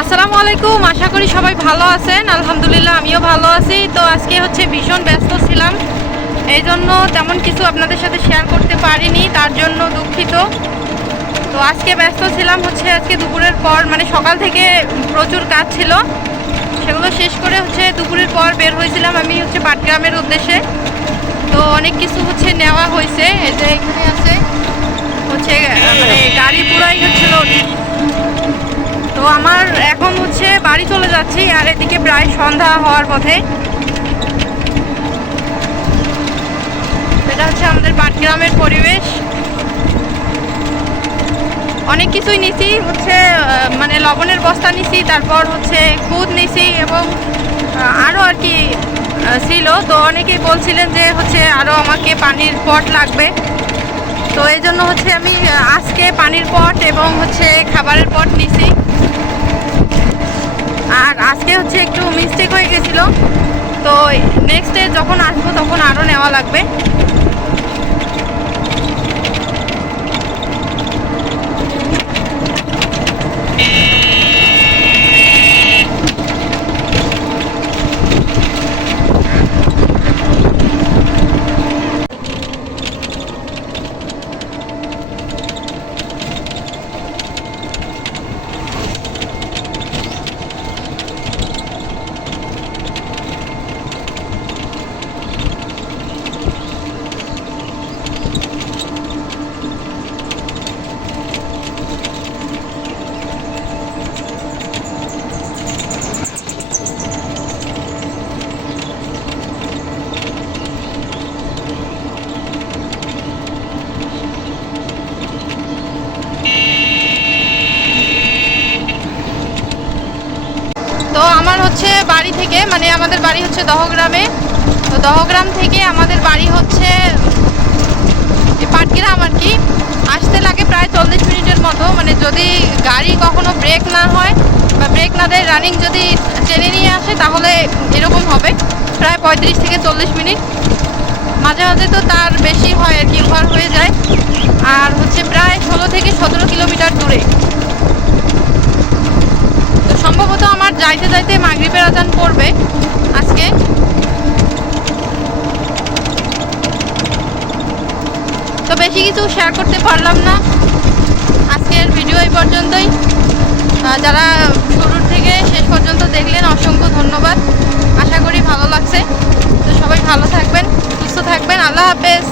আসসালামু আলাইকুম, আশা করি সবাই ভালো আছেন। আলহামদুলিল্লাহ, আমিও ভালো আছি। তো আজকে হচ্ছে ভীষণ ব্যস্ত ছিলাম এই জন্য তেমন কিছু আপনাদের সাথে শেয়ার করতে পারিনি, তার জন্য দুঃখিত। তো আজকে ব্যস্ত ছিলাম হচ্ছে আজকে দুপুরের পর মানে সকাল থেকে প্রচুর কাজ ছিল। সেগুলো শেষ করে হচ্ছে দুপুরের পর বের হয়েছিলাম আমি হচ্ছে পাটগ্রামের উদ্দেশ্যে। তো অনেক কিছু হচ্ছে নেওয়া হয়েছে, এই যে এখানে আছে হচ্ছে মানে গাড়ি পুরাই হচ্ছে load। তো আমার এখন হচ্ছে বাড়ি চলে যাচ্ছি, আর এদিকে প্রায় সন্ধ্যা হওয়ার পথে। এটা হচ্ছে আমাদের পাটগ্রামের পরিবেশ। অনেক কিছুই নিছি, হচ্ছে মানে লবণের বস্তা নিছি, তারপর হচ্ছে খুদ নিছি এবং আরও আর কি ছিল। তো অনেকেই বলছিলেন যে হচ্ছে আরও আমাকে পানির পট লাগবে। তো এই জন্য হচ্ছে আমি আজকে পানির পট এবং হচ্ছে খাবারের পট নিছি। আজকে হচ্ছে একটু মিস্টেক হয়ে গেছিল। তো নেক্সট ডে যখন আসব তখন আরও নেওয়া লাগবে। তো আমার হচ্ছে বাড়ি থেকে মানে আমাদের বাড়ি হচ্ছে দহগ্রামে। তো দহগ্রাম থেকে আমাদের বাড়ি হচ্ছে পাটগ্রাম আর কি। আসতে লাগে প্রায় চল্লিশ মিনিটের মতো মানে যদি গাড়ি কখনো ব্রেক না হয় বা ব্রেক না দেয়, রানিং যদি টেনে নিয়ে আসে, তাহলে এরকম হবে, প্রায় পঁয়ত্রিশ থেকে চল্লিশ মিনিট। মাঝে মাঝে তো তার বেশি হয় আর কি, ওভার হয়ে যায়। আর হচ্ছে প্রায় ষোলো থেকে সতেরো কিলোমিটার দূরে তো সম্ভবত আমার যাইতে যাইতে মাগরিবের আজান পড়বে আজকে। তো বেশি কিছু শেয়ার করতে পারলাম না। আজকের ভিডিও এই পর্যন্তই। যারা শুরুর থেকে শেষ পর্যন্ত দেখলেন, অসংখ্য ধন্যবাদ। আশা করি ভালো লাগছে। তো সবাই ভালো থাকবেন, সুস্থ থাকবেন। আল্লাহ হাফেজ।